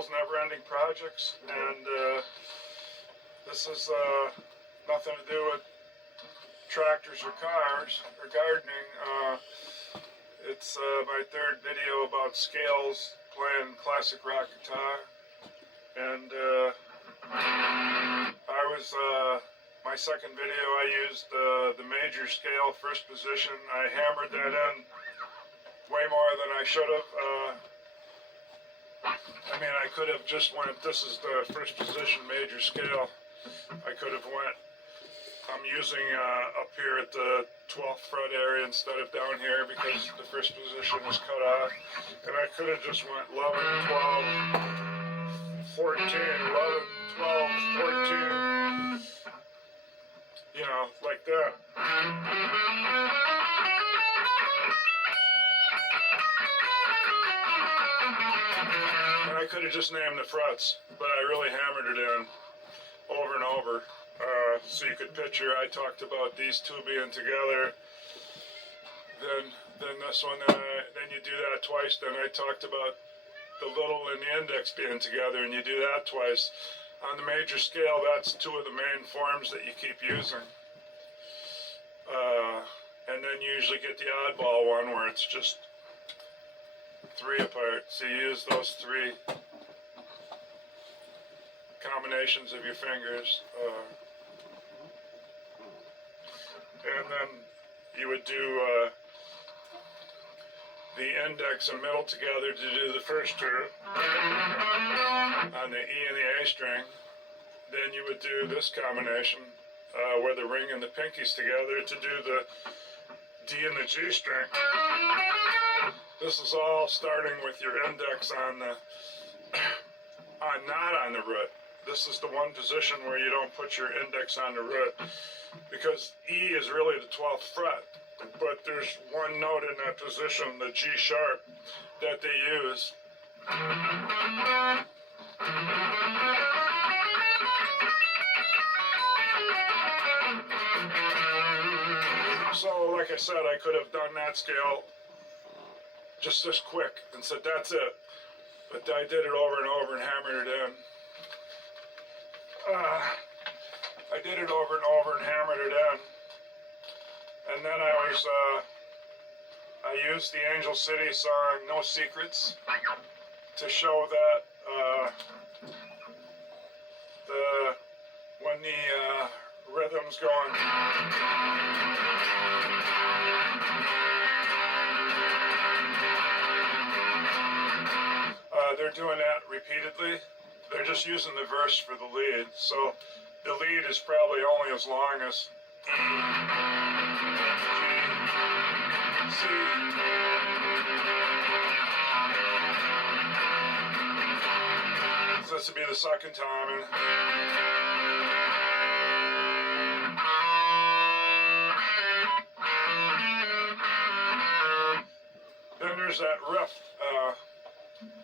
Scales Never-Ending Projects, and this is nothing to do with tractors or cars or gardening. It's my third video about scales, playing classic rock guitar, and my second video I used the major scale first position. I hammered that in way more than I should have. I mean, I could have just went, this is the first position major scale. I could have went, I'm using up here at the 12th fret area instead of down here because the first position is cut off. And I could have just went 11, 12, 14, 11, 12, 14, you know, like that. And I could have just named the frets, but I really hammered it in over and over. So you could picture, I talked about these two being together, then this one, then you do that twice, then I talked about the little and the index being together, and you do that twice. On the major scale, that's two of the main forms that you keep using. And then you usually get the oddball one where it's just three apart. So you use those three combinations of your fingers. And then you would do the index and middle together to do the first two on the E and the A string. Then you would do this combination where the ring and the pinkies together to do the D and the G string. This is all starting with your index on the not on the root. This is the one position where you don't put your index on the root, because E is really the 12th fret, but there's one note in that position, the G sharp, that they use. So, like I said, I could have done that scale just this quick and said, that's it. But I did it over and over and hammered it in. I did it over and over and hammered it in. And then I used the Angel City song, No Secrets, to show that when the rhythm's going, they're doing that repeatedly. They're just using the verse for the lead. So the lead is probably only as long as E, G, C. So this would be the second time. Then there's that riff.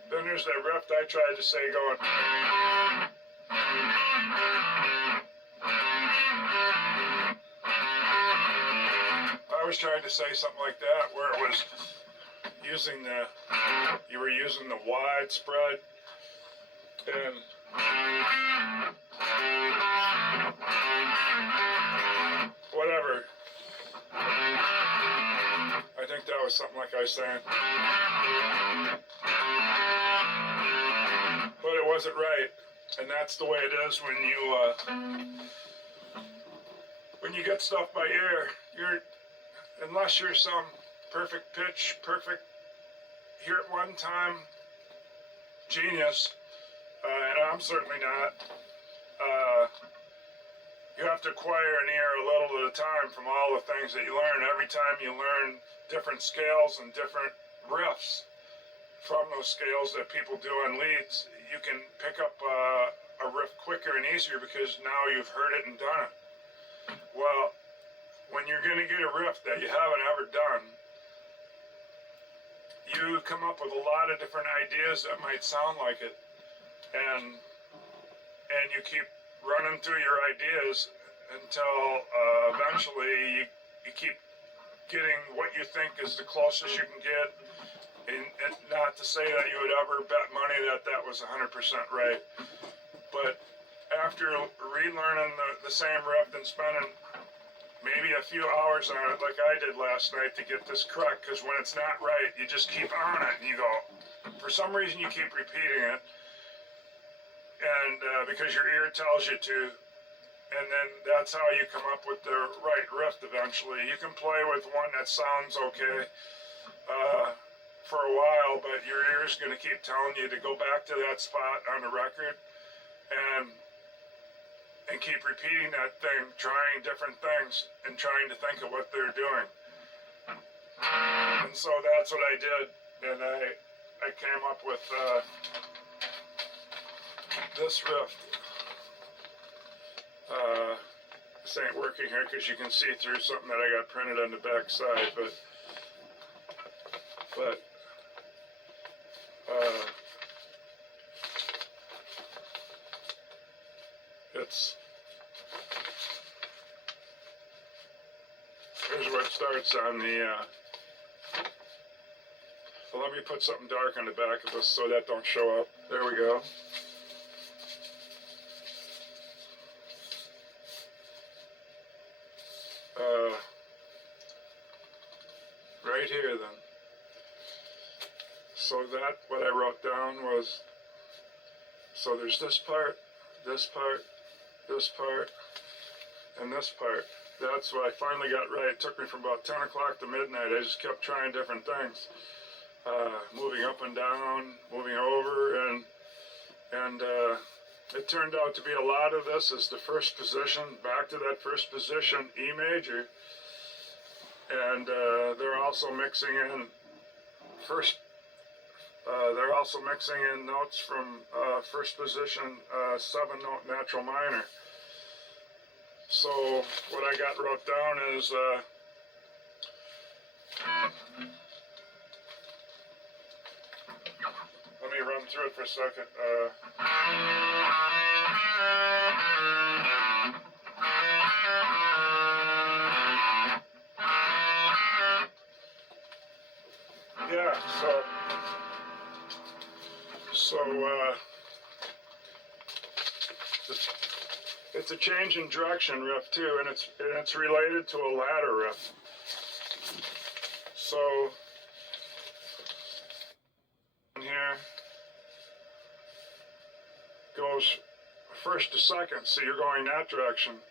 Then there's that riff I tried to say going. I was trying to say something like that, where it was using you were using the wide spread and whatever. I think that was something like I was saying. But it wasn't right, and that's the way it is when you get stuff by ear. Unless you're some perfect pitch, perfect hear it one time genius, and I'm certainly not. You have to acquire an ear a little at a time from all the things that you learn. Every time you learn different scales and different riffs from those scales that people do on leads, you can pick up a riff quicker and easier because now you've heard it and done it. Well, when you're going to get a riff that you haven't ever done, you come up with a lot of different ideas that might sound like it, and you keep running through your ideas until eventually you keep getting what you think is the closest you can get And not to say that you would ever bet money that that was 100% right, but after relearning the same riff and spending maybe a few hours on it like I did last night to get this correct, because when it's not right, you just keep on it and you go, for some reason you keep repeating it, and because your ear tells you to, and then that's how you come up with the right riff eventually. You can play with one that sounds okay for a while, but your ear's going to keep telling you to go back to that spot on the record and keep repeating that thing, trying different things and trying to think of what they're doing. And so that's what I did, and I came up with this riff. This ain't working here because you can see through something that I got printed on the back side, but here's where it starts on the, well, let me put something dark on the back of this so that don't show up. There we go. Right here then. So that, what I wrote down was, so there's this part, this part, this part, and this part. That's what I finally got right. It took me from about 10 o'clock to midnight. I just kept trying different things. Moving up and down, moving over, and it turned out to be a lot of this is the first position, back to that first position, E major. And they're also mixing in they're also mixing in notes from first position, 7-note natural minor. So what I got wrote down is let me run through it for a second. Yeah, so it's a change in direction riff too, and it's related to a ladder riff. So here goes first to second, so you're going that direction.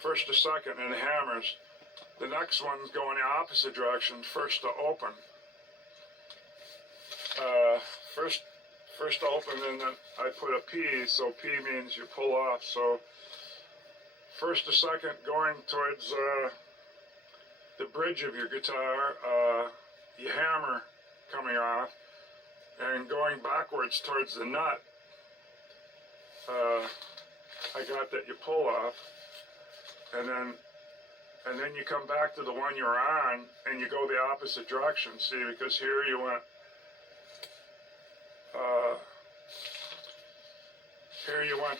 First to second, and it hammers. The next one's going the opposite direction, first to open. First to open, and then I put a P, so P means you pull off. So first to second, going towards the bridge of your guitar, you hammer coming off, and going backwards towards the nut, I got that you pull off, and then you come back to the one you're on, and you go the opposite direction. See, because here you went,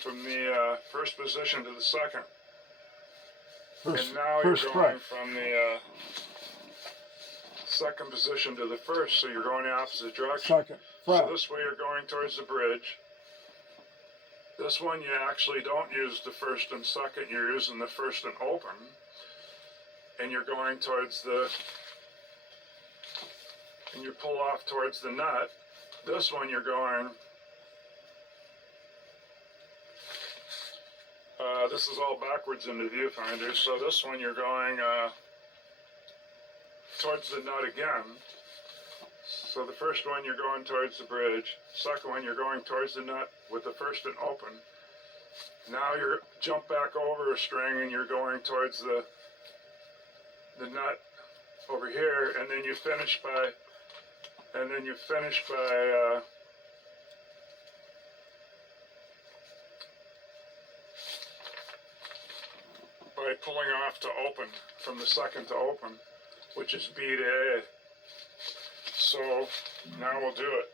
from the first position to the second, and now you're going from the second position to the first, so you're going the opposite direction. So this way you're going towards the bridge. This one you actually don't use the first and second, you're using the first and open. And you're going towards and you pull off towards the nut. This one you're going, this is all backwards in the viewfinder, so this one you're going towards the nut again. So the first one you're going towards the bridge, second one you're going towards the nut with the first and open. Now you're jump back over a string and you're going towards the nut over here, and then you finish by pulling off to open, from the second to open, which is B to A. So now we'll do it.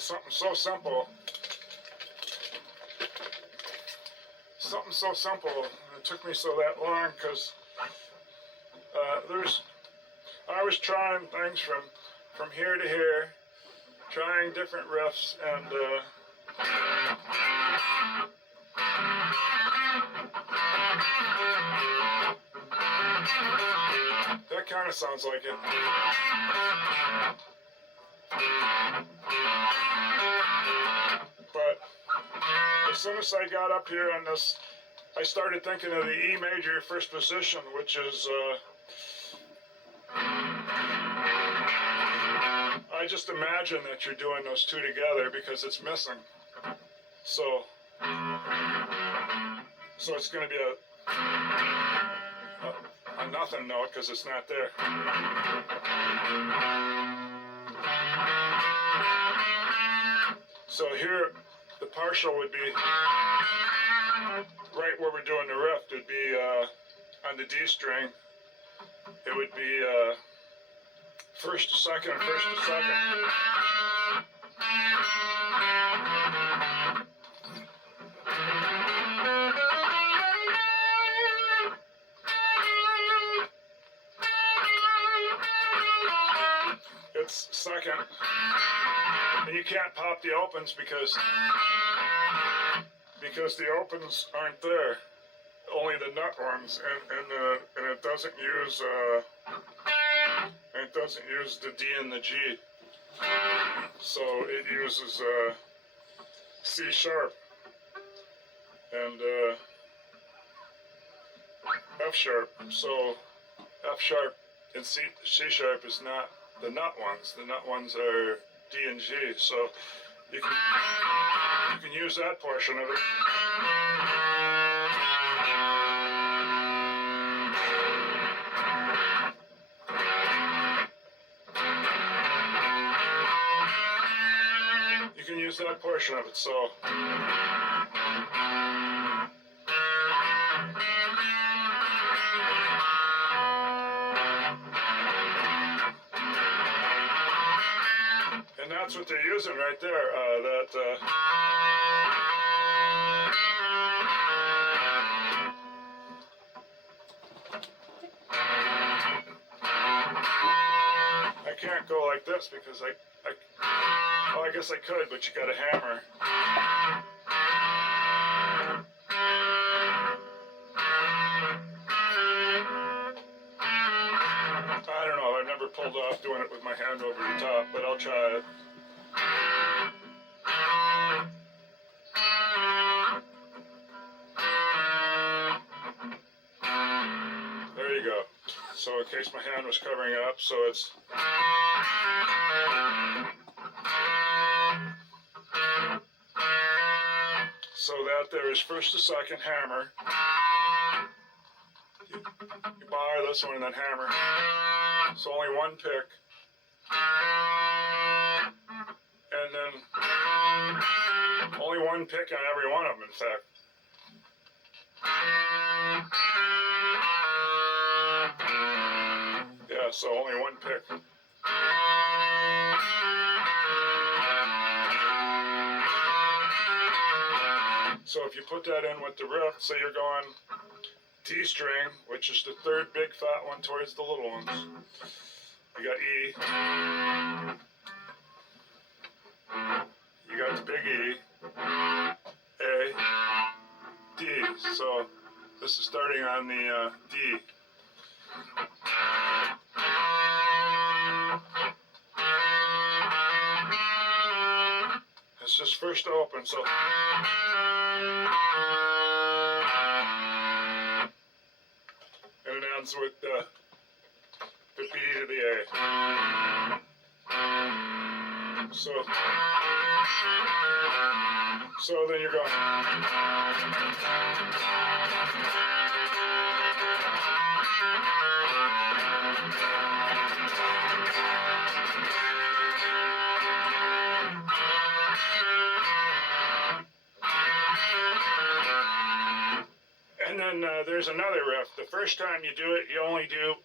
something so simple. Something so simple. It took me so that long because I was trying things from here to here, trying different riffs, and that kind of sounds like it. But as soon as I got up here on this, I started thinking of the E major first position, which is, I just imagine that you're doing those two together because it's missing. So it's going to be a nothing note because it's not there. So here, the partial would be right where we're doing the riff. It'd be on the D string. It would be first to second, first to second. It's second, and you can't pop the opens because the opens aren't there, only the nut ones, and it doesn't use the D and the G, so it uses C sharp and F sharp. So F sharp and C sharp is not the nut ones. The nut ones are D and G. So you can use that portion of it. You can use that portion of it. So and that's what they're using right there. I can't go like this because well, I guess I could, but you got a hammer. I don't know, I've never pulled off doing it with my hand over the top, but I'll try it. There you go. So in case my hand was covering it up, so it's... So that there is first to second hammer. You bar this one and then hammer. So only one pick. And then only one pick on every one of them, in fact. Yeah, so only one pick. So if you put that in with the riff, say you're going D string, which is the third big fat one towards the little ones. You got E. You got the big E. A. D. So this is starting on the D. It's just first to open, so. And it ends with the B to the A. So then you're going. And then there's another riff. The first time you do it, you only do,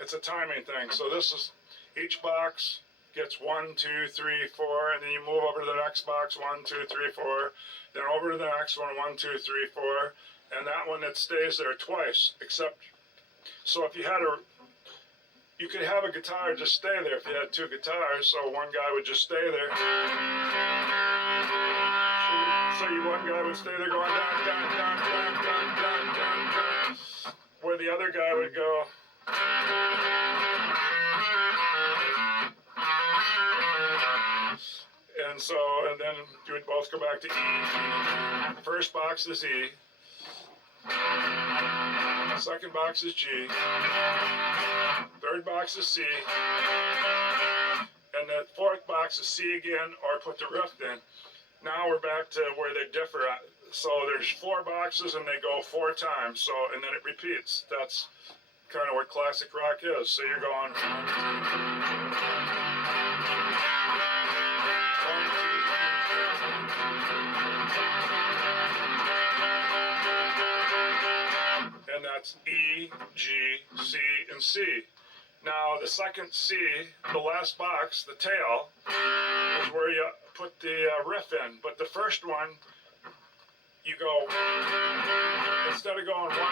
it's a timing thing. So this is each box, gets 1, 2, 3, 4, and then you move over to the next box, 1, 2, 3, 4, then over to the next one, 1, 2, 3, 4, and that one that stays there twice, except, so if you had you could have a guitar just stay there if you had two guitars, so one guy would just stay there. So one guy would stay there going down, down, down, down, down, down, down, down, where the other guy would go. And then you would both go back to E. First box is E. Second box is G. Third box is C. And the fourth box is C again, or put the riff in. Now we're back to where they differ. So there's 4 boxes and they go 4 times. So, and then it repeats. That's kind of what classic rock is. So you're going 1, 2, 3, 4, 1, 2, 3. And that's E, G, C, and C. Now the second C, the last box, the tail, is where you put the riff in. But the first one, you go, instead of going 1, 2, 3,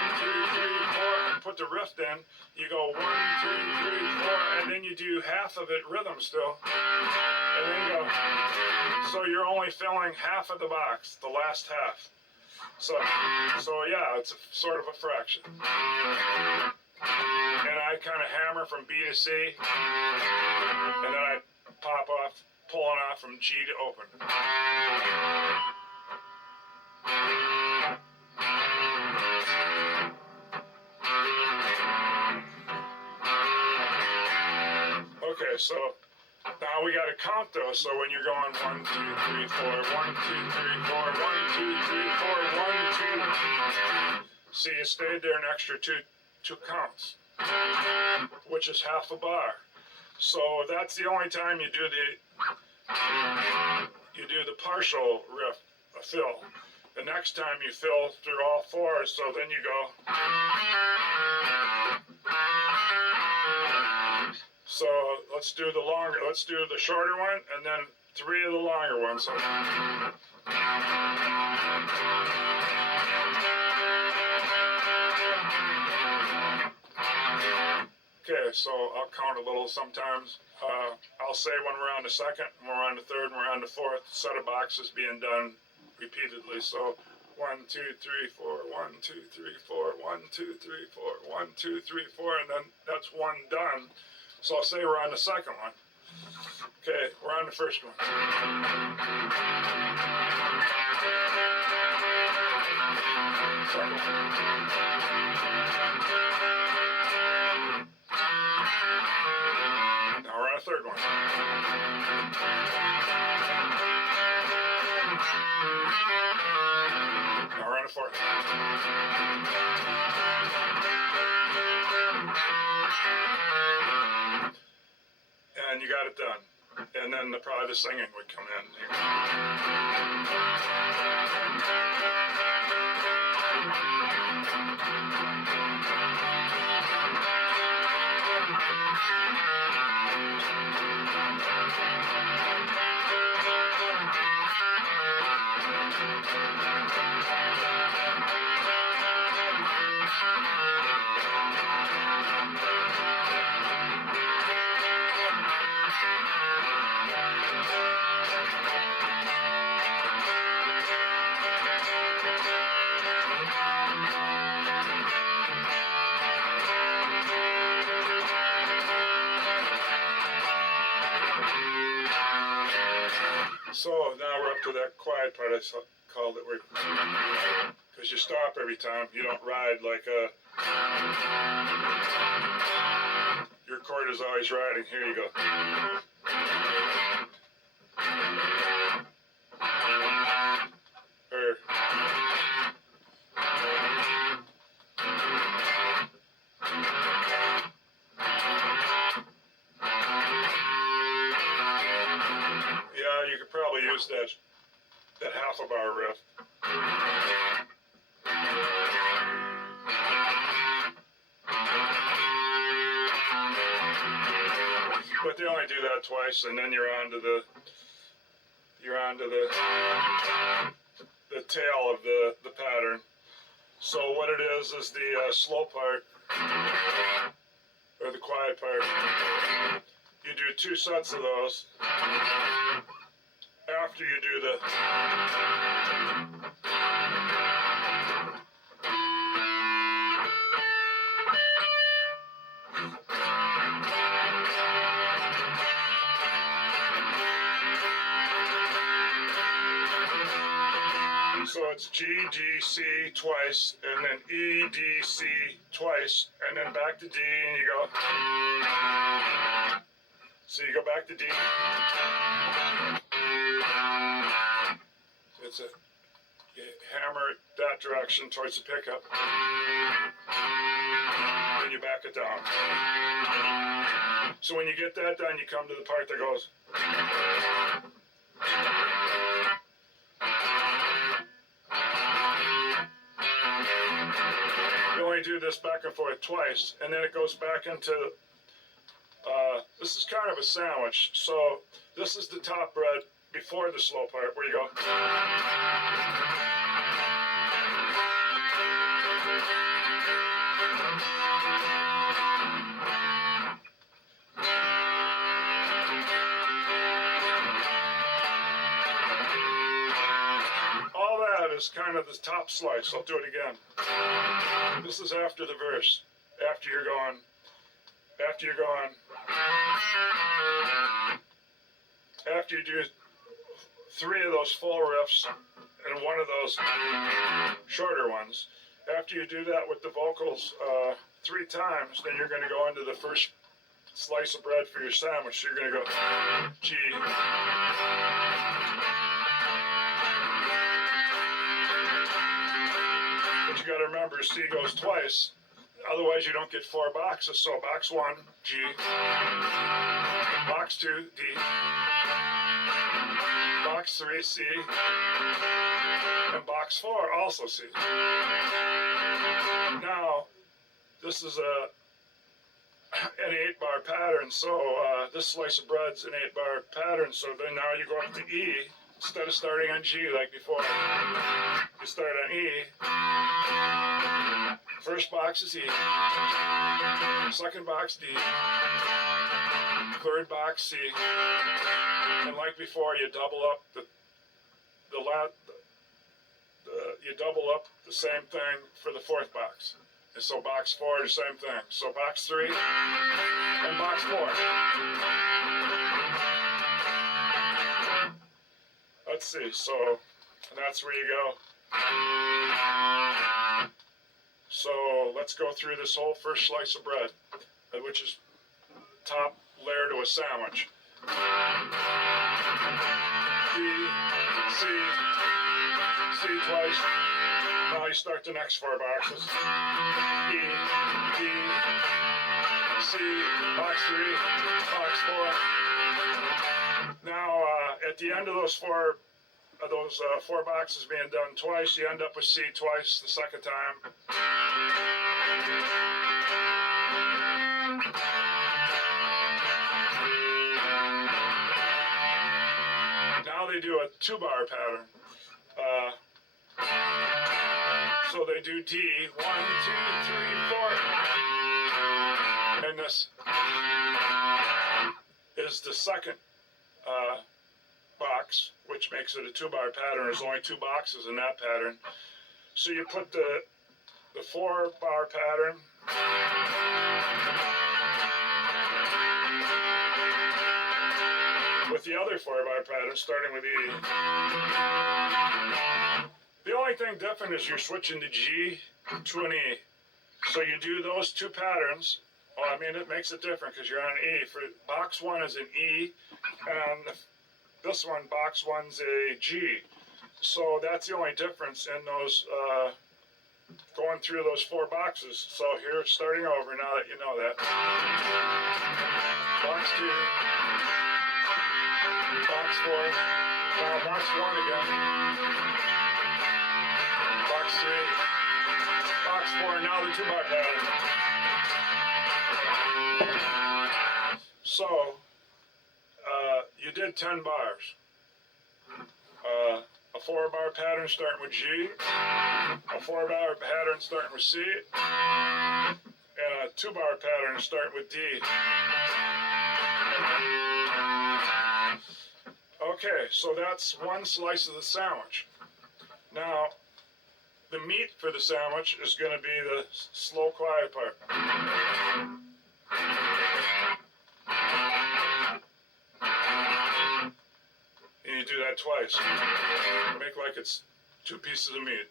4, and put the riff in, you go 1, 2, 3, 4, and then you do half of it rhythm still. And then you go, so you're only filling half of the box, the last half. So yeah, it's sort of a fraction. And I kind of hammer from B to C, and then I pop off, pulling off from G to open. Okay, so now we got to count those. So when you're going 1, 2, 3, 4, 1, 2, 3, 4, 1, 2, 3, 4, 1, 2. See, you stayed there an extra two counts, which is half a bar. So that's the only time you do the partial riff fill. The next time you fill through all 4, so then you go. So let's do the shorter one, and then 3 of the longer ones. So, okay, so I'll count a little sometimes. I'll say when we're on the second, when we're on the third, and we're on the fourth set of boxes being done repeatedly. So 1, 2, 3, 4, 1, 2, 3, 4, 1, 2, 3, 4, 1, 2, 3, 4, and then that's 1 done. So I'll say we're on the second one. Okay, we're on the first one. Second one. Now we're on the third one. Now we're on the fourth. And you got it done. And then probably the singing would come in. So now we're up to that quiet part I called it, because you stop every time. You don't ride like your chord is always riding. Here you go. You could probably use that half a bar riff. But they only do that twice, and then you're onto the tail of the pattern. So what it is the slow part, or the quiet part. You do 2 sets of those after you do the so it's G, D, C twice, and then E, D, C twice, and then back to D, and you go. So you go back to D. It's a, you hammer it that direction towards the pickup. Then you back it down. So when you get that done, you come to the part that goes. You only do this back and forth twice, and then it goes back into, this is kind of a sandwich. So this is the top bread before the slow part, where you go. All that is kind of the top slice. I'll do it again. This is after the verse. After you're going. After you do 3 of those full riffs and 1 of those shorter ones. After you do that with the vocals 3 times, then you're going to go into the first slice of bread for your sandwich. So you're going to go G. But you got to remember, C goes twice. Otherwise, you don't get 4 boxes. So box 1, G. Box 2, D. Box 3, C. And box 4, also C. Now, this is an 8-bar pattern. So this slice of bread's an 8-bar pattern. So then now you go up to E. Instead of starting on G like before, you start on E. First box is E. Second box D. Third box C. And like before, you double up you double up the same thing for the 4th box. And so box 4, the same thing. So box 3 and box 4. Let's see, so that's where you go. So let's go through this whole first slice of bread, which is top layer to a sandwich. D, C, C twice. Now you start the next 4 boxes. E, D, C, box 3, box 4. Now at the end of those 4 boxes being done twice, you end up with C twice the second time. Now they do a 2-bar pattern. So they do D, 1, 2, 3, 4. And this is the second box, which makes it a 2-bar pattern. There's only 2 boxes in that pattern. So you put the 4-bar pattern with the other 4-bar pattern, starting with E. The only thing different is you're switching to G to an E. So you do those 2 patterns. Well, I mean, it makes it different because you're on E. For box 1 is an E, and this one, box 1's a G. So that's the only difference in those, going through those 4 boxes. So here, starting over, now that you know that. Box 2, box 4, now box 1 again. Box 3, box 4, now the 2-bar pattern. So did 10 bars. A 4-bar pattern starting with G, a 4-bar pattern starting with C, and a 2-bar pattern starting with D. Okay, so that's one slice of the sandwich. Now, the meat for the sandwich is going to be the slow, quiet part. And you do that twice. Make like it's 2 pieces of meat.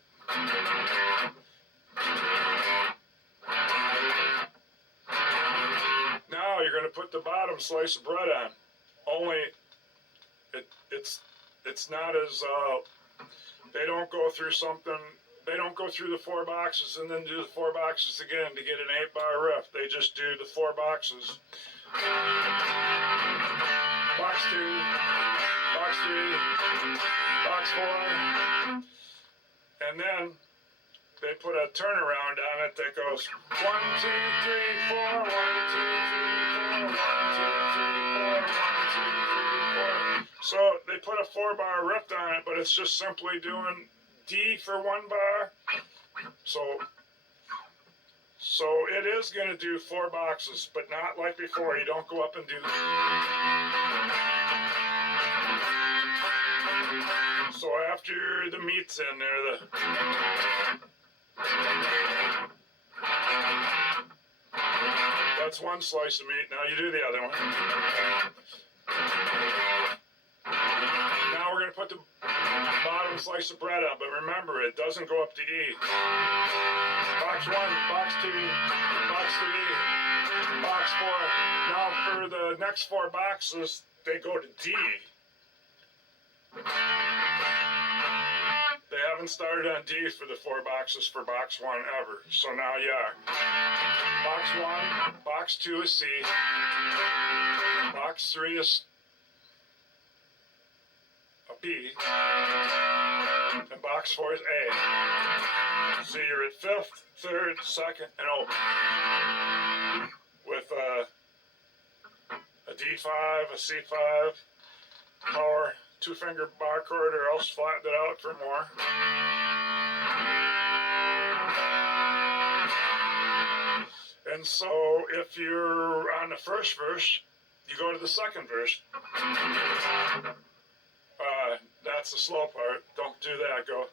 Now you're going to put the bottom slice of bread on. Only it's not as they don't go through something. They don't go through the 4 boxes and then do the 4 boxes again to get an 8-bar riff. They just do the 4 boxes. Box 2, box 3, box 4, and then they put a turnaround on it that goes 1, 2, 3, 4, 1, 2, 3, 4, 1, 2, 3, 4, 1, 2, 3, 4. So they put a 4-bar riff on it, but it's just simply doing D for 1 bar. So it is going to do 4 boxes, but not like before. You don't go up and do that. So after the meat's in there, that's one slice of meat. Now you do the other one. Now we're going to put the bottom slice of bread on, but remember, it doesn't go up to E. Box 1, box 2, box 3, box 4. Now for the next 4 boxes, they go to D. They haven't started on D for the 4 boxes for box 1 ever. So now you are. Box 1, box 2 is C. Box 3 is a B. And box 4 is A. So you're at 5th, 3rd, 2nd, and open. With a D5, a C5, power, 2-finger bar chord, or else flatten it out for more. And so if you're on the first verse, you go to the second verse. That's the slow part. Don't do that. Go.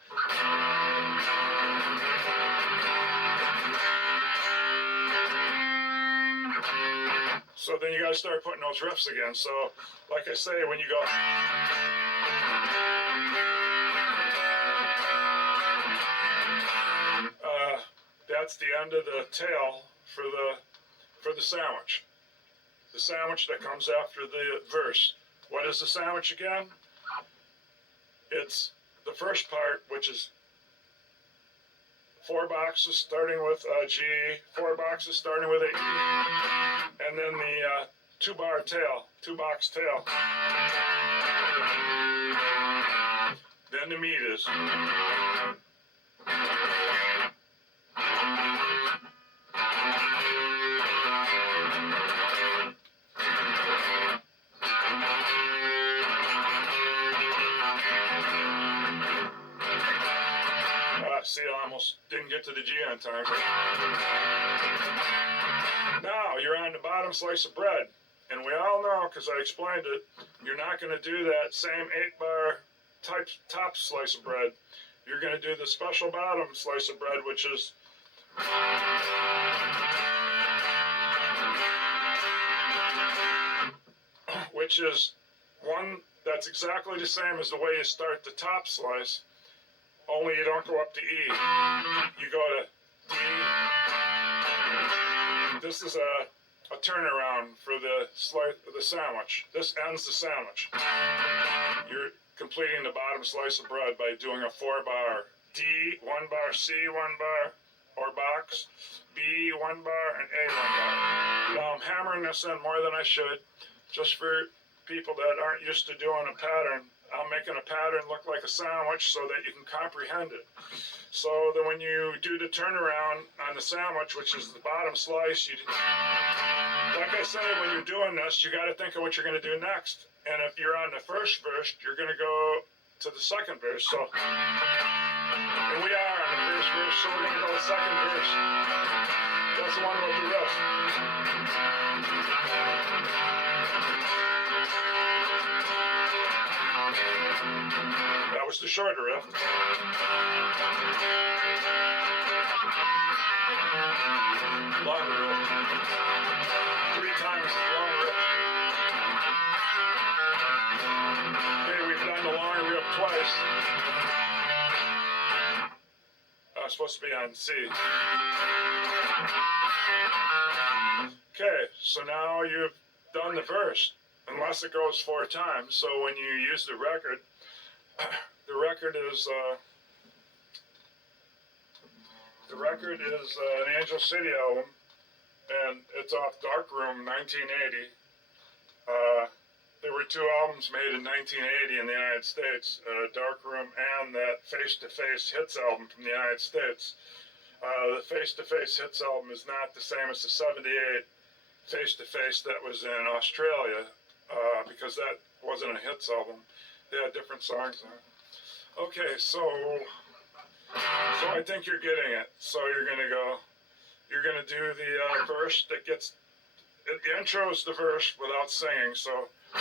So then you got to start putting those riffs again. So, like I say, when you go. That's the end of the tail for the sandwich. The sandwich that comes after the verse. What is the sandwich again? It's the first part, which is 4 boxes starting with a G, 4 boxes starting with a E, and then the 2-bar tail, 2-box tail. Then the meat is. See, I almost didn't get to the G on time. Now, you're on the bottom slice of bread. And we all know, because I explained it, you're not going to do that same 8-bar type top slice of bread. You're going to do the special bottom slice of bread, which is one that's exactly the same as the way you start the top slice. Only you don't go up to E. You go to D. This is a turnaround for the sandwich. This ends the sandwich. You're completing the bottom slice of bread by doing a 4-bar D, 1 bar, C, 1 bar, or box, B, 1 bar, and A, 1 bar. Now I'm hammering this in more than I should, just for people that aren't used to doing a pattern. I'll making a pattern look like a sandwich so that you can comprehend it. So that when you do the turnaround on the sandwich, which is the bottom slice, like I said, when you're doing this, you got to think of what you're going to do next. And if you're on the first verse, you're going to go to the second verse. And we are on the first verse, so we're going to go to the second verse. That's the one with the riff. That was the shorter riff. Longer riff. 3 times the long riff. Okay, we've done the long riff twice. Supposed to be on C. Okay, so now you've done the verse, unless it goes 4 times. So when you use the record is an Angel City album, and it's off Dark Room, 1980. There were 2 albums made in 1980 in the United States, Dark Room and that Face to Face Hits album from the United States. The Face to Face Hits album is not the same as the 78 Face to Face that was in Australia, because that wasn't a hits album. They had different songs on it. Okay, so I think you're getting it. So you're gonna do the verse that gets, the intro is the verse without singing, so G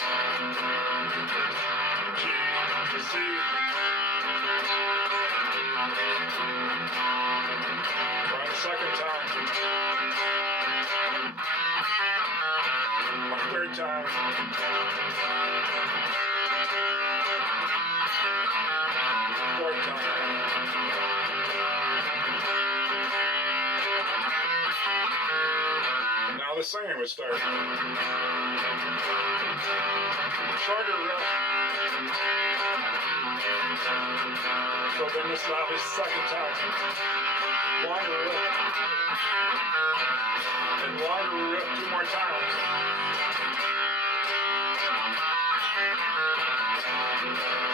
to C. We're on the second time. Our third time. Fourth time. Now the singing would start. Shorter riff. So then this is obviously second time. Longer riff. And longer riff 2 more times.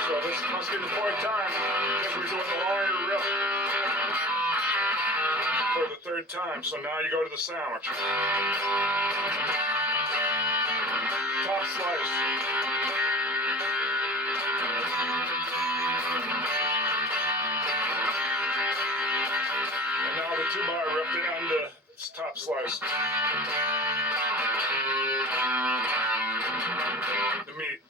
So this must be the 4th time, because we're doing the longer riff for the 3rd time. So now you go to the sandwich. Top slice. And now the 2-bar riff to end the top slice. The meat.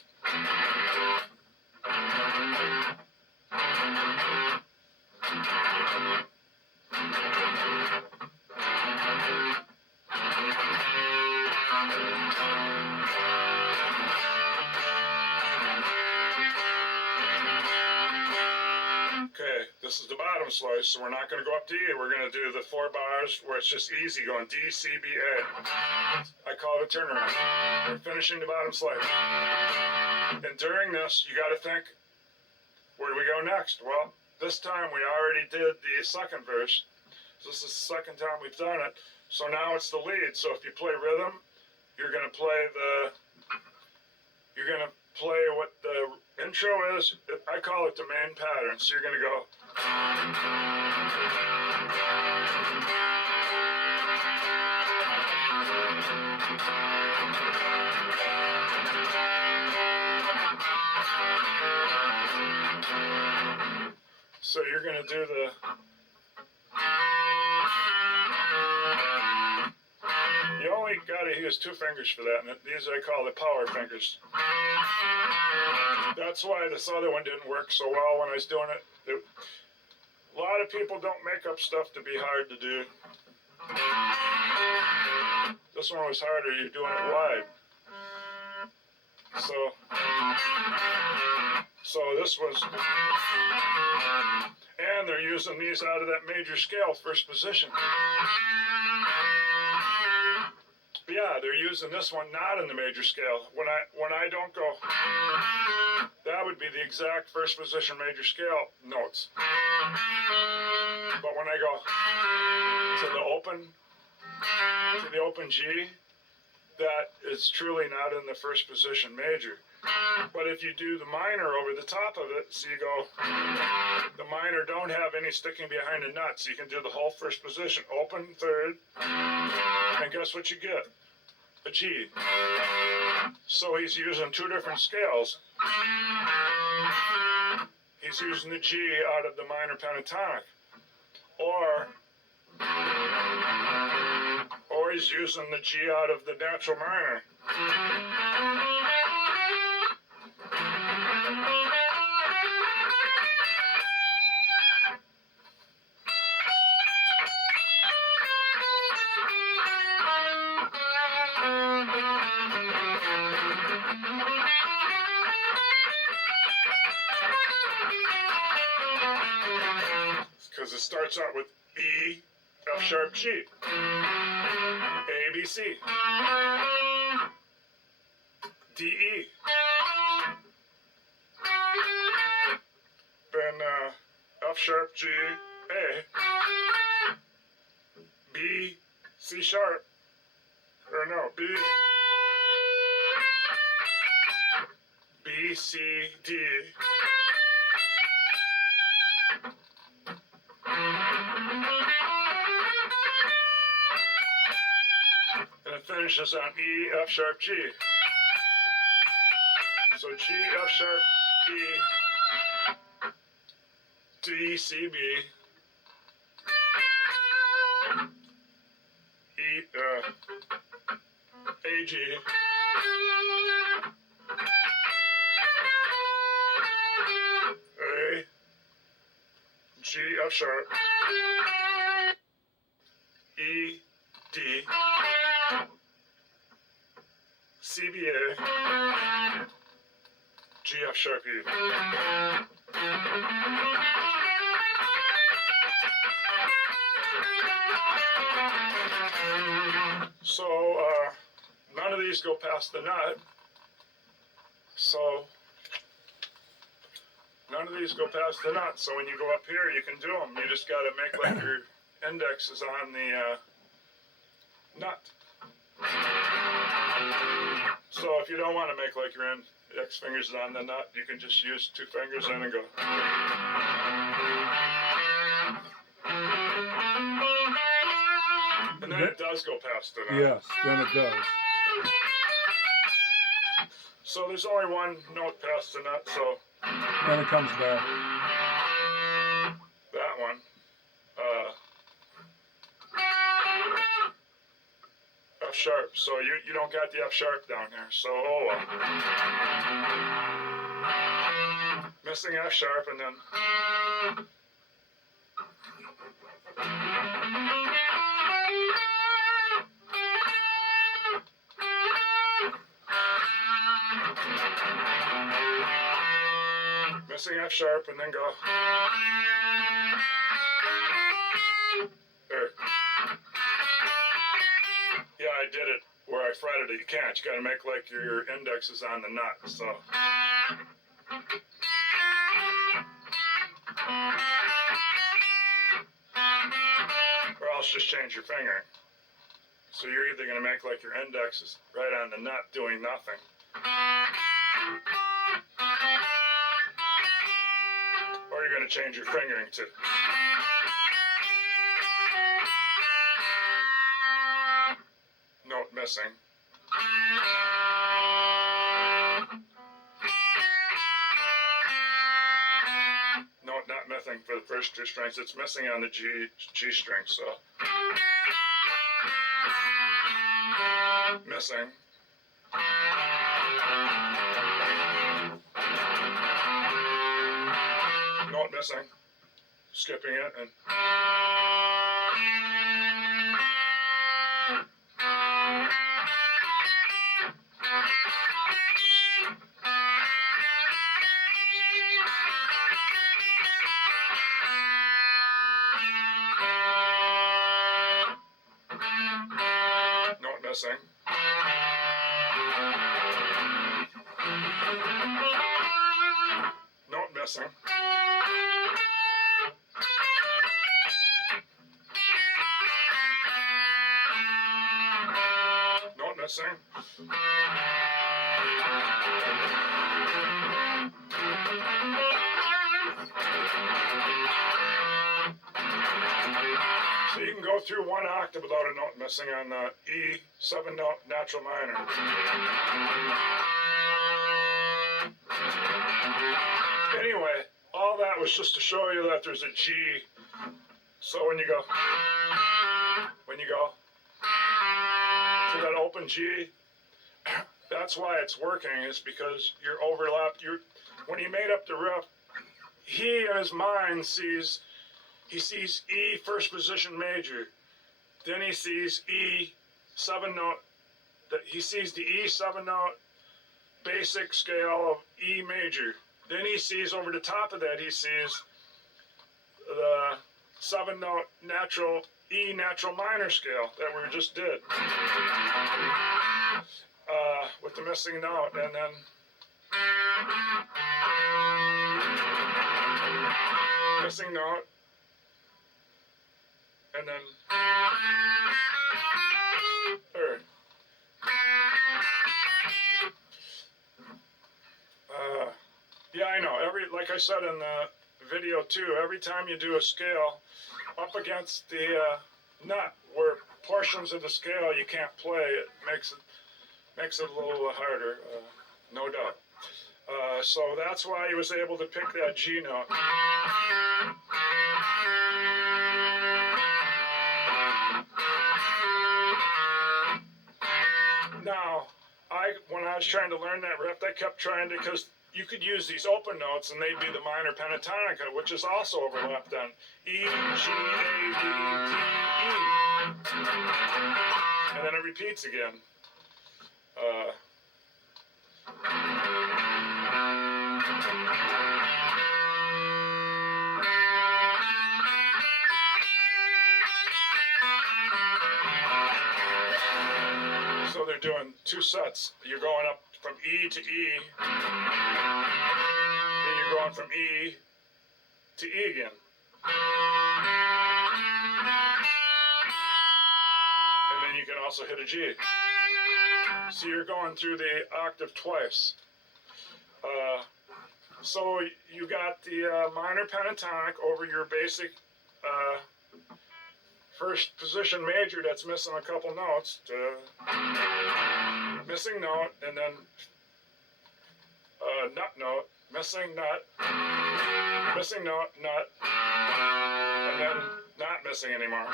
Okay, this is the bottom slice, so we're not going to go up to E. We're going to do the 4 bars where it's just easy, going D, C, B, A. I call it a turnaround. We're finishing the bottom slice. And during this, you got to think, where do we go next? Well, this time we already did the second verse. So this is the second time we've done it. So now it's the lead. So if you play rhythm, you're going to play what the intro is. I call it the main pattern. So you're going to go. So you're going to do the. You only got to use 2 fingers for that, and these I call the power fingers. That's why this other one didn't work so well when I was doing it. A lot of people don't make up stuff to be hard to do. This one was harder, you're doing it wide. So this was, and they're using these out of that major scale, first position. But yeah, they're using this one not in the major scale. When I don't go, that would be the exact first position major scale notes. But when I go to the open G, that is truly not in the first position major. But if you do the minor over the top of it, so you go, the minor don't have any sticking behind the nut, so you can do the whole first position, open third, and guess what you get? A G. So he's using two different scales. He's using the G out of the minor pentatonic, or he's using the G out of the natural minor. Because it starts out with E, F sharp, G, A, B, C, D, E. Then F sharp, G, A, B, C sharp, or no, B, C, D. And it finishes on E, F sharp, G. So G, F sharp, E, D, C, B, E, A, G, A, G, F sharp, E, D, C, B, A, G, F sharp, E. So, none of these go past the nut. So, none of these go past the nut. So when you go up here, you can do them. You just got to make like your index is on the nut. So if you don't want to make like your index fingers is on the nut, you can just use two fingers in and go. And then it does go past the nut. Yes, then it does. So there's only one note past the nut, so Then it comes back. that one. F sharp. So you don't got the F sharp down here. So missing F sharp and then missing F sharp and then go. There. Yeah, I did it where I fretted it. You can't. You got to make like your index is on the nut. So. Or else just change your finger. So you're either going to make like your index is right on the nut doing nothing. Or you're going to change your fingering to. Note missing. Note not missing for the first two strings. It's missing on the G string, so. Missing. Note missing. Skipping it and. Note missing. Note missing. Note missing. So you can go through one octave without a note missing on the E7 note natural minor. Anyway, all that was just to show you that there's a G. So when you go to that open G, that's why it's working, is because you're overlapped. When he made up the riff, he in his mind sees E first position major. Then he sees E7 note. He sees the E7 note basic scale of E major. Then he sees over the top of that, he sees the 7 note natural E natural minor scale that we just did with the missing note, and then missing note, and then third. Yeah, I know. Like I said in the video too, every time you do a scale up against the nut where portions of the scale you can't play, it makes it a little harder, no doubt. So that's why he was able to pick that G note. Now, when I was trying to learn that riff, I kept trying to, because you could use these open notes and they'd be the minor pentatonica, which is also overlapped on E, G, A, D, D, E. And then it repeats again. So they're doing 2 sets. You're going up from E to E, then you're going from E to E again. And then you can also hit a G. So you're going through the octave twice. So you got the minor pentatonic over your basic first position major that's missing a couple notes, missing note, and then nut note, missing nut, missing note, nut, and then not missing anymore.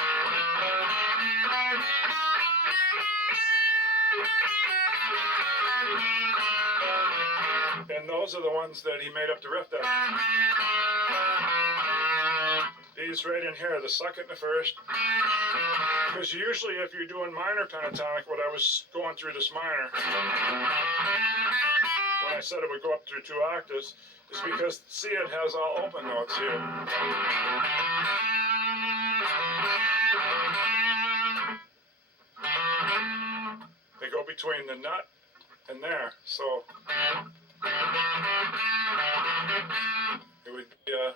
And those are the ones that he made up the riff on. These right in here, the second and the first. Because usually if you're doing minor pentatonic, what I was going through this minor, when I said it would go up through 2 octaves, is because, see, it has all open notes here. They go between the nut and there, so it would be a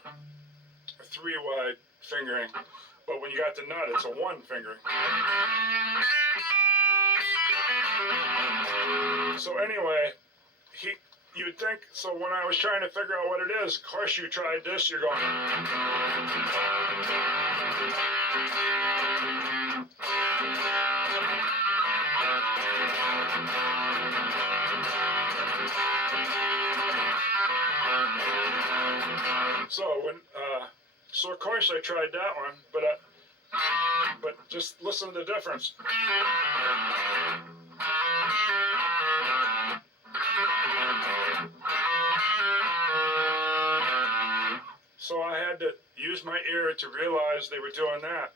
3-wide fingering, but when you got the nut, it's a 1 fingering. So anyway, you would think, so when I was trying to figure out what it is, of course you tried this, you're going. So of course I tried that one, but just listen to the difference. So I had to use my ear to realize they were doing that.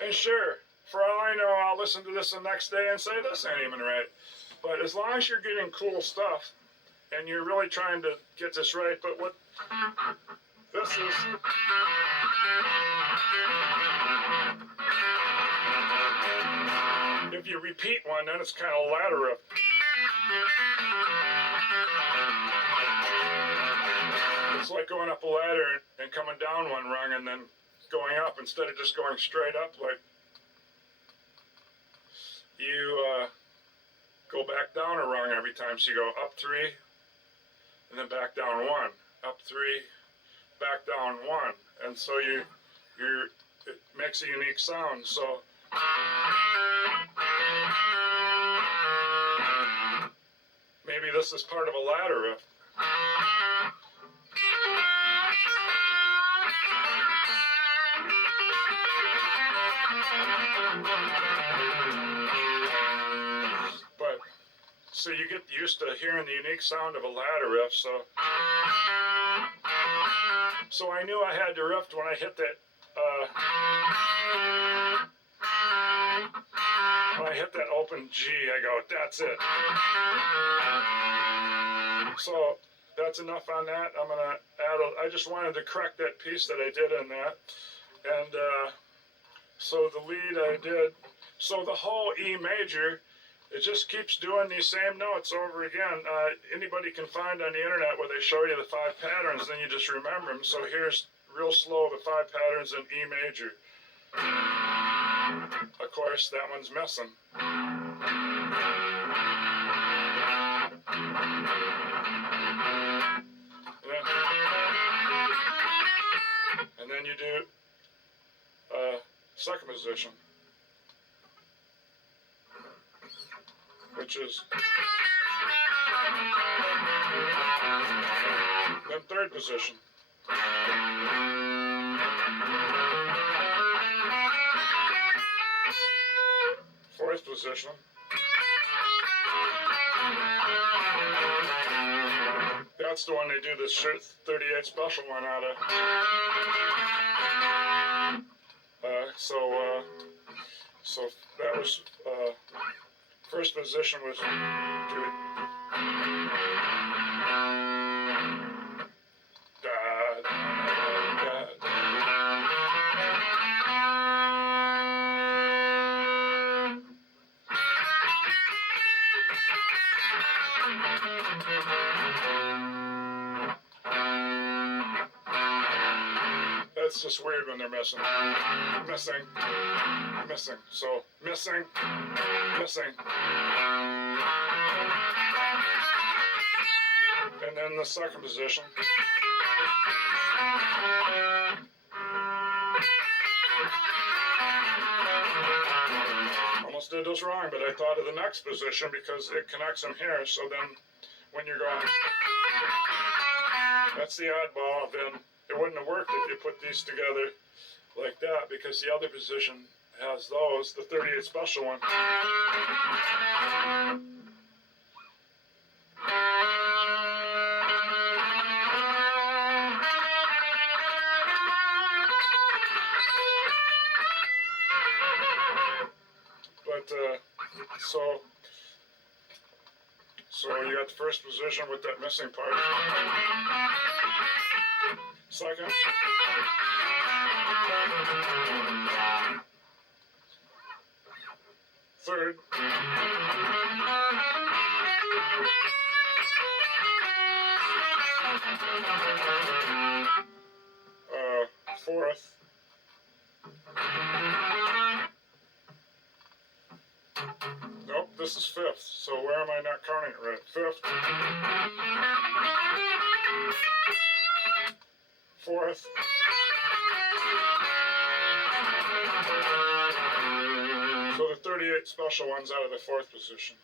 And sure, for all I know, I'll listen to this the next day and say, this ain't even right. But as long as you're getting cool stuff, and you're really trying to get this right, but what this is... If you repeat one, then it's kind of ladder riff. It's like going up a ladder and coming down one rung and then going up instead of just going straight up. Like you go back down a rung every time. So you go up 3, and then back down 1, up 3, back down 1, and so it makes a unique sound. So maybe this is part of a ladder riff. But so you get used to hearing the unique sound of a ladder riff. So I knew I had to riff when I hit that. When I hit that open G, I go, that's it. So that's enough on that. I'm gonna add. I just wanted to correct that piece that I did in that, and so the lead I did. So the whole E major, it just keeps doing these same notes over again. Anybody can find on the internet where they show you the 5 patterns, then you just remember them. So here's real slow the 5 patterns in E major. Of course, that one's missing. And then you do second position, which is then third position. Fourth position. That's the one they do this 38 special one out of. So that was first position was do it. Da, da, da, That's just weird when they're missing. Missing. So missing. And then the second position. Almost did this wrong, but I thought of the next position because it connects them here. So then when you're going, that's the oddball, then it wouldn't have worked if you put these together like that, because the other position has those, the 38 special one. But so you got the first position with that missing part. Second. Third. Fourth. Nope, this is fifth. So where am I not counting it right? Fifth. Fourth. So the 38 special ones out of the fourth position.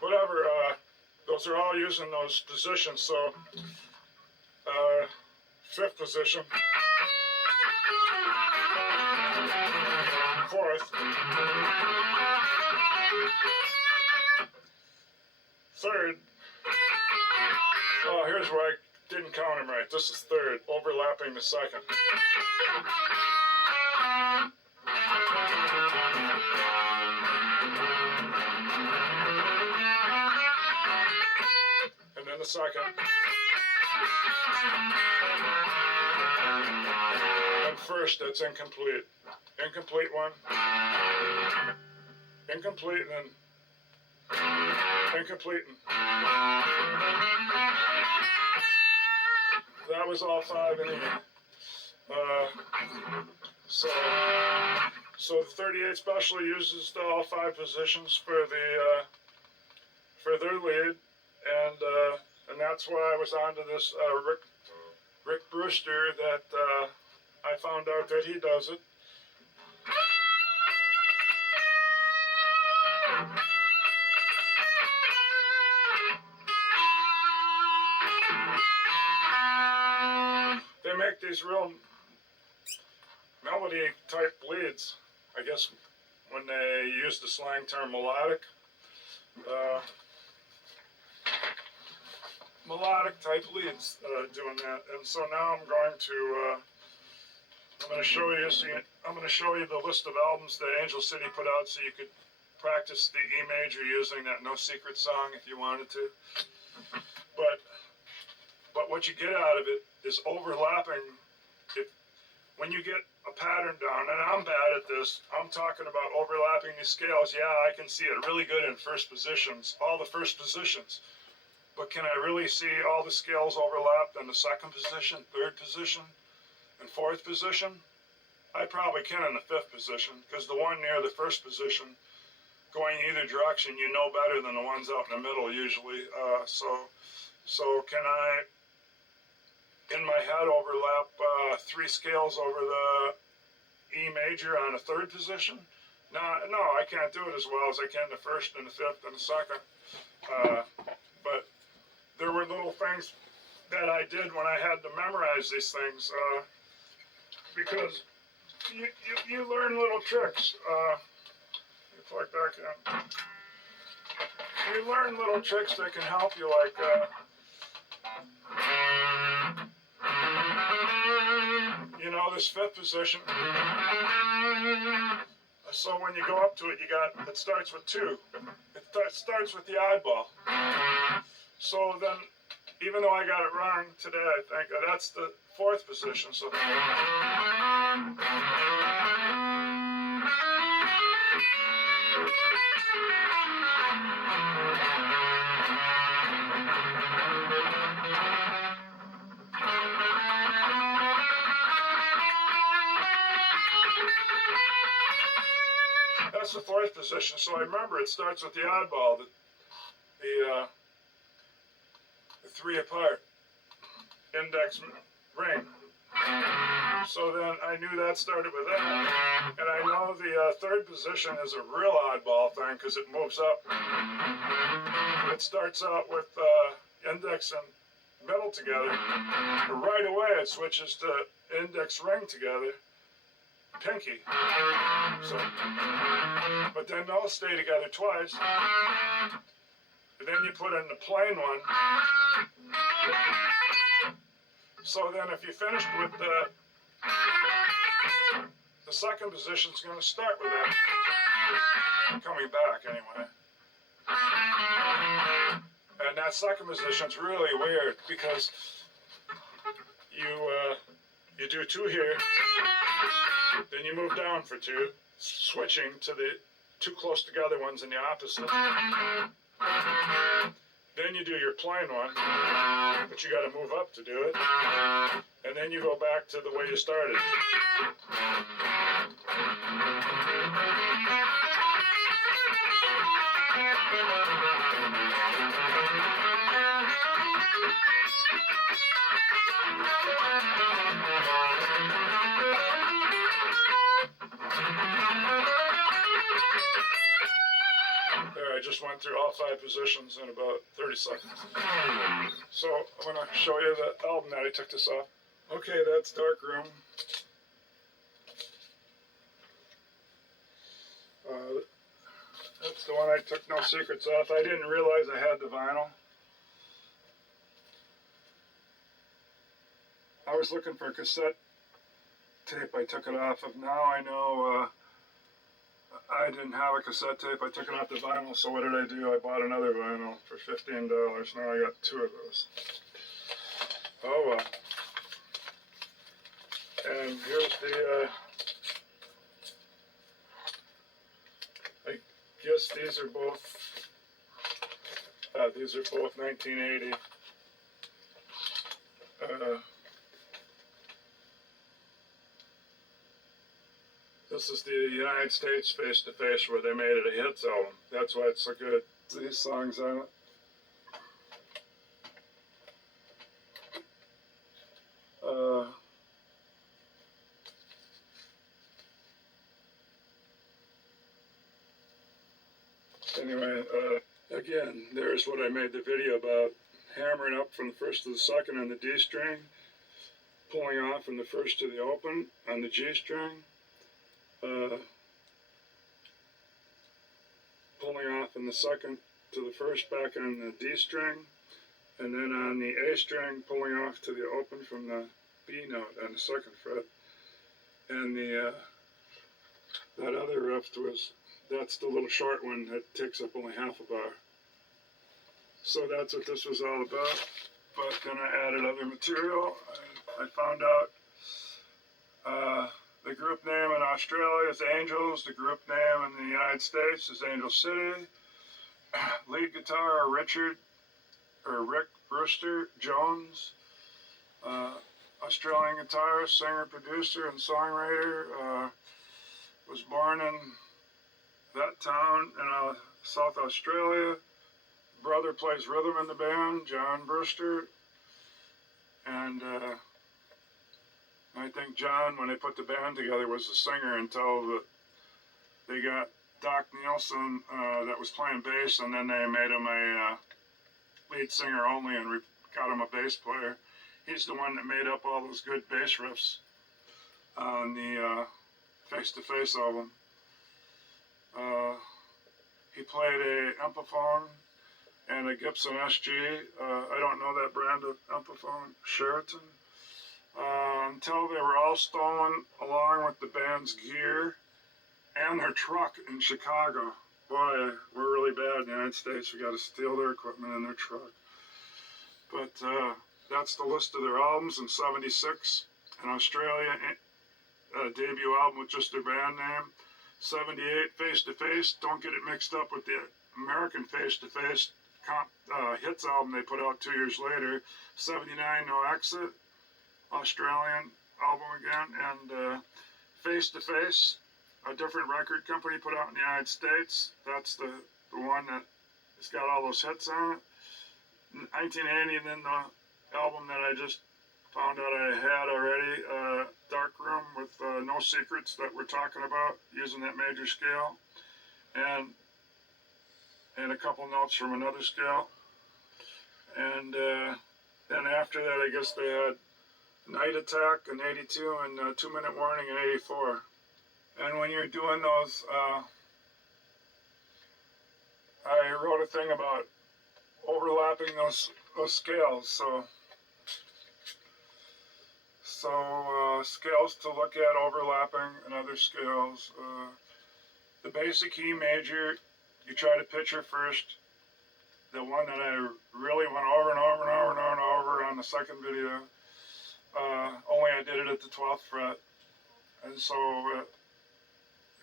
Whatever, those are all using those positions. So fifth position, fourth, Third. Oh, here's where I didn't count him right. This is third, overlapping the second. And then the second. And first, that's incomplete. Incomplete one. Incomplete, and then incomplete. That was all five in here. So the 38 special uses all five positions for their lead, and that's why I was onto this Rick Brewster that I found out that he does it. They make these real melody type bleeds, I guess, when they use the slang term melodic. Melodic type leads doing that, and so now I'm going to show you. I'm going to show you the list of albums that Angel City put out, so you could practice the E major using that No Secret song if you wanted to. But what you get out of it is overlapping. When you get a pattern down, and I'm bad at this, I'm talking about overlapping these scales. Yeah, I can see it really good in first positions, all the first positions. But can I really see all the scales overlapped in the second position, third position, and fourth position? I probably can in the fifth position, because the one near the first position, going either direction, you know better than the ones out in the middle usually. So can I, in my head, overlap three scales over the E major on the third position? No, I can't do it as well as I can the first and the fifth and the second. But there were little things that I did when I had to memorize these things, because you learn little tricks. You plug back in. You learn little tricks that can help you, like this fifth position. So when you go up to it, it starts with two. It starts with the eyeball. So then, even though I got it wrong today, I think that's the fourth position. So that's the fourth position. So I remember it starts with the oddball, the three apart, index ring. So then I knew that started with that. And I know the third position is a real oddball thing because it moves up. It starts out with index and middle together. But right away it switches to index ring together. Pinky. So, but then they'll stay together twice. And then you put in the plain one. So then if you finished with the second position is going to start with that. Coming back anyway. And that second position is really weird because you do two here, then you move down for two, switching to the two close together ones in the opposite. Then you do your plain one, but you got to move up to do it. And then you go back to the way you started. There, I just went through all five positions in about 30 seconds. So I'm going to show you the album that I took this off. Okay, that's Dark Room. That's the one I took no secrets off. I didn't realize I had the vinyl. I was looking for cassette tape. I took it off of. Now I know I didn't have a cassette tape. I took it off the vinyl. So what did I do? I bought another vinyl for $15. Now I got 2 of those. Oh well. And here's the. I guess these are both. These are both 1980. This is the United States Face to Face where they made it a hits album. That's why it's so good. These songs on it. Anyway, again, there's what I made the video about. Hammering up from the first to the second on the D string, pulling off from the first to the open on the G string, pulling off in the second to the first back on the D string, and then on the A string, pulling off to the open from the B note on the second fret. And that other riff that's the little short one that takes up only half a bar. So that's what this was all about. But then I added other material. I found out the group name in Australia is Angels. The group name in the United States is Angel City. Lead guitar Rick Brewster Jones. Australian guitarist, singer, producer, and songwriter. Was born in that town in South Australia. Brother plays rhythm in the band, John Brewster. And I think John, when they put the band together, was the singer until they got Doc Nielsen that was playing bass, and then they made him a lead singer only and got him a bass player. He's the one that made up all those good bass riffs on the Face to Face album. He played a Ampliphone and a Gibson SG. I don't know that brand of Ampliphone, Sheraton. Until they were all stolen along with the band's gear and their truck in Chicago. Boy, we're really bad in the United States. We got to steal their equipment and their truck. But that's the list of their albums in '76. In Australia, debut album with just their band name. '78, Face to Face. Don't get it mixed up with the American Face to Face hits album they put out 2 years later. '79, No Exit. Australian album again. And Face to Face, a different record company put out in the United States. That's the one that has got all those hits on it. 1980, and then the album that I just found out I had already, Dark Room, with No Secrets that we're talking about, using that major scale, and a couple notes from another scale. And then after that, I guess they had Night Attack in '82 and 2 Minute Warning in '84. And when you're doing those, I wrote a thing about overlapping those scales. So scales to look at, overlapping, and other scales. The basic E major, you try to picture first. The one that I really went over and over and over and over and over on the second video. Only I did it at the 12th fret. And so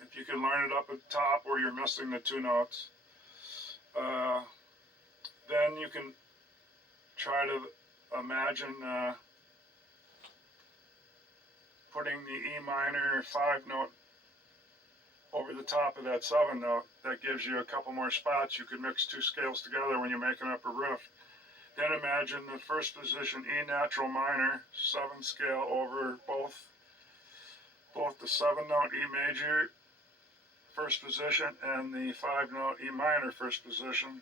if you can learn it up at the top where you're missing the 2 notes, then you can try to imagine putting the E minor 5 note over the top of that 7 note. That gives you a couple more spots. You can mix 2 scales together when you're making up a riff. Then imagine the first position E natural minor 7 scale over both the 7 note E major first position and the 5 note E minor first position.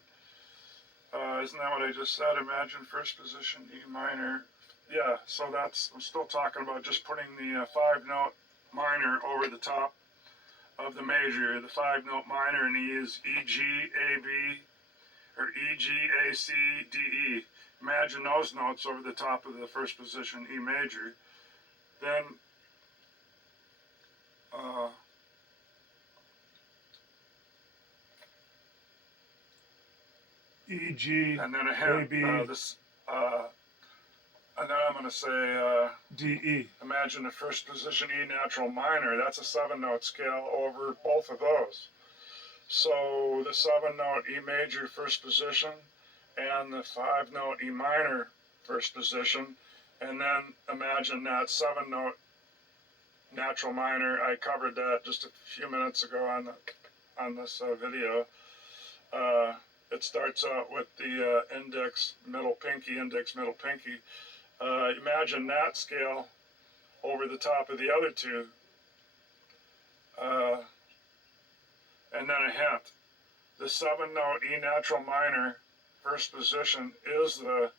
Isn't that what I just said? Imagine first position E minor. Yeah, so I'm still talking about just putting the 5 note minor over the top of the major. The 5-note minor in E is E, G, A, B, or E, G, A, C, D, E. Imagine those notes over the top of the first position E major. Then E, G, and then a hint, A, B, and then I'm going to say D, E. Imagine the first position E natural minor. That's a 7-note scale over both of those. So the 7-note E major first position and the 5-note E minor first position, and then imagine that 7-note natural minor. I covered that just a few minutes ago on this video. It starts out with the index, middle, pinky, index, middle, pinky. Imagine that scale over the top of the other two. And then a hint. The 7-note E natural minor first position is the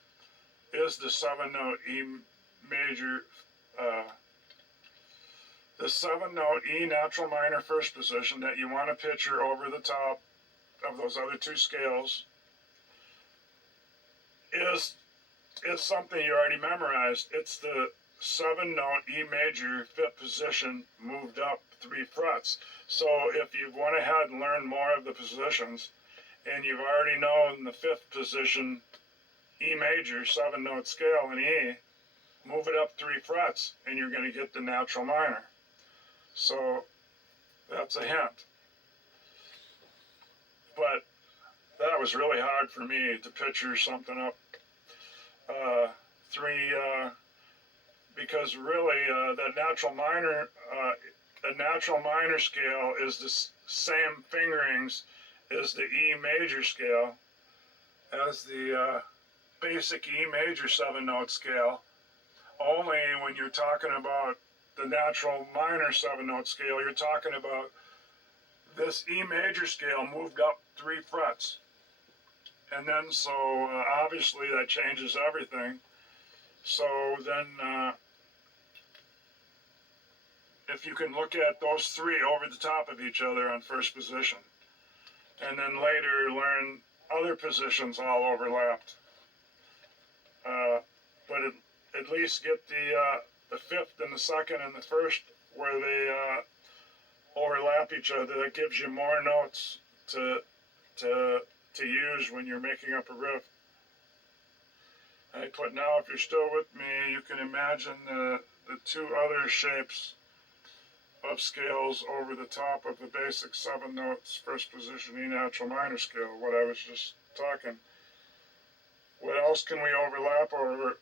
7-note E major. The 7-note E natural minor first position that you want to picture over the top of those other two scales is something you already memorized. It's the 7-note E major 5th position moved up 3 frets. So if you went ahead and learned more of the positions and you've already known the 5th position E major 7-note scale in E, move it up 3 frets and you're going to get the natural minor. So that's a hint. But that was really hard for me to picture something up 3, because really the natural minor scale is the same fingerings as the E major scale, as the basic E major 7-note scale. Only when you're talking about the natural minor 7-note scale, you're talking about this E major scale moved up 3 frets. And then so obviously that changes everything. So then if you can look at those 3 over the top of each other on first position, and then later learn other positions all overlapped, but at least get the 5th and the 2nd and the 1st where they overlap each other. That gives you more notes to use when you're making up a riff. I put, now if you're still with me, you can imagine the 2 other shapes of scales over the top of the basic 7 notes first position E natural minor scale, what I was just talking. What else can we overlap over?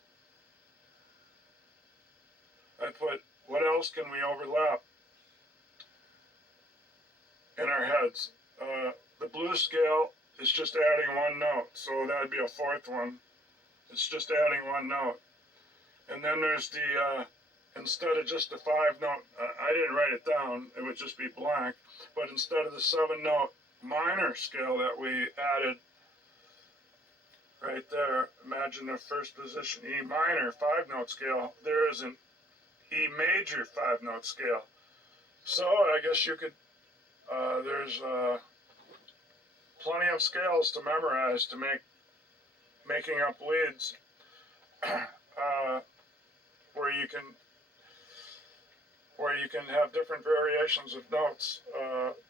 I put, what else can we overlap in our heads? The blues scale is just adding 1 note, so that would be a 4th one. It's just adding 1 note. And then there's the, instead of just the 5-note, I didn't write it down, it would just be blank, but instead of the 7-note minor scale that we added right there, imagine the first position E minor 5-note scale, there is an E major 5-note scale. So I guess you could, there's plenty of scales to memorize to making up leads where you can have different variations of notes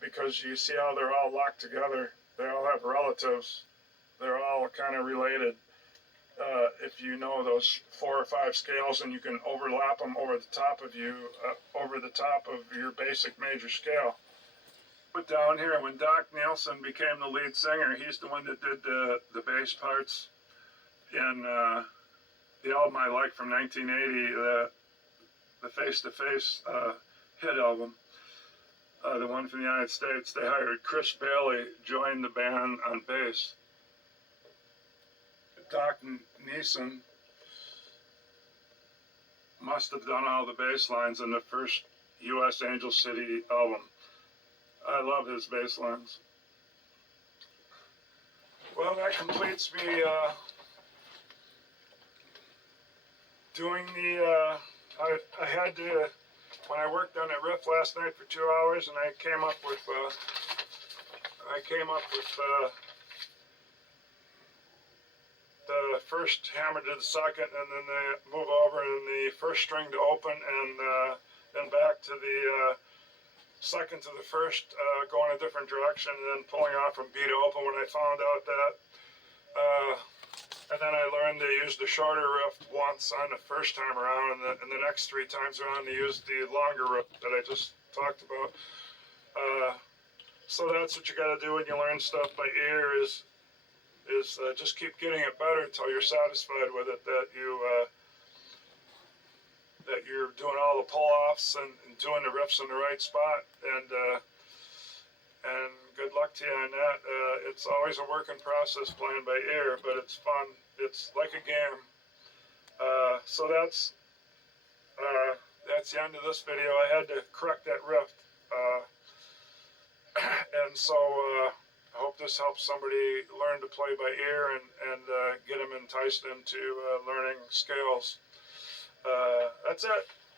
because you see how they're all locked together. They all have relatives. They're all kind of related. If you know those 4 or 5 scales, and you can overlap them over the top of your basic major scale. Put down here, when Doc Nielsen became the lead singer, he's the one that did the bass parts in the album I like from 1980, the Face to Face hit album, the one from the United States. They hired Chris Bailey, joined the band on bass. Doc Nielsen must have done all the bass lines in the first U.S. Angel City album. I love his bass lines. Well, that completes me doing the, I had to when I worked on that riff last night for 2 hours, and I came up with the first hammer to the second, and then they move over and the first string to open, and then back to the second to the first, going a different direction, and then pulling off from B to open. When I found out that, and then I learned they used the shorter riff once on the first time around, and the next 3 times around they used the longer riff that I just talked about. So that's what you got to do when you learn stuff by ear, is just keep getting it better until you're satisfied with it, that you're doing all the pull-offs and doing the riffs in the right spot, and good luck to you on that. It's always a working process playing by ear, but it's fun. It's like a game. So that's the end of this video. I had to correct that riff, and so I hope this helps somebody learn to play by ear and get them enticed into learning scales. That's it.